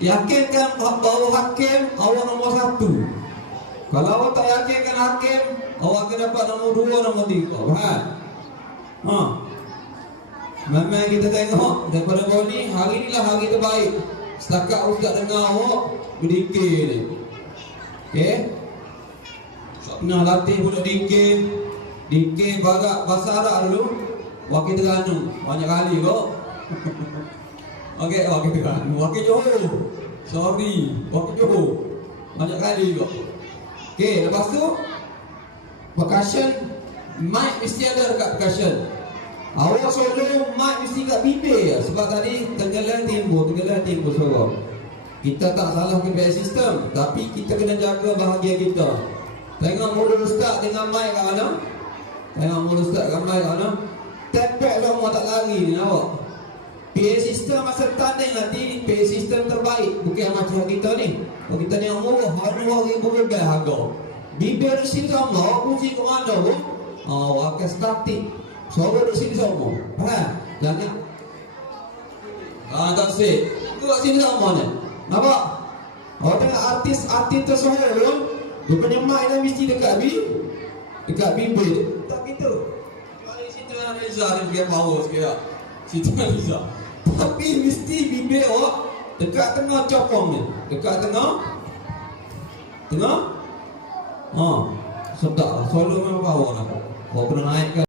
Yakinkan bahawa hakim awak nombor 1. Kalau awak tak yakinkan hakim, awak akan dapat nombor 2, nombor 3. Faham? Memang kita tengok daripada bawah ni, hari inilah hari terbaik. Setakat ustaz dengar awak berdikir ni. Okey? Tak pernah latih budak dikir. Dikir barak bahasa Arab dulu. Wakil Terengganu banyak kali kok. Okey, wakil Terengganu, wakil Johor. Sorry, wakil Johor. Banyak kali kok. Okey, lepas tu percussion, mic mesti ada dekat percussion. Awak solo mic mesti kat bibir. Sebab tadi tenggelam timbul suara. Kita tak salahkan PA sistem, tapi kita kena jaga bahagia kita. Tengok mulut ustaz dengan mic kat mana? Tengok mulut ustaz dengan mic kat mana? Tepek semua tak lari ni awak. PA sistem masa tanding nanti, PA sistem terbaik. Bukan macam kita ni. Kalau kita ni yang murah, RM2,000 lebih harga. Bibir di sini sama, awak kunci ke mana pun, awak akan statik. Suara di sini sama. Faham? Jangan. Tak sih. Itu kat sini sama ni. Nampak? Awak tengok artis tersohor tu, dia punya mic dah mesti dekat bibir. Tak gitu. Kalau di situ Analiza ni dia power sikit tak? Situ Analiza. Tapi mesti bibir awak dekat tengah cokong ni. Dekat tengah. Sedap. Solo memang power lah. Awak kena naikkan.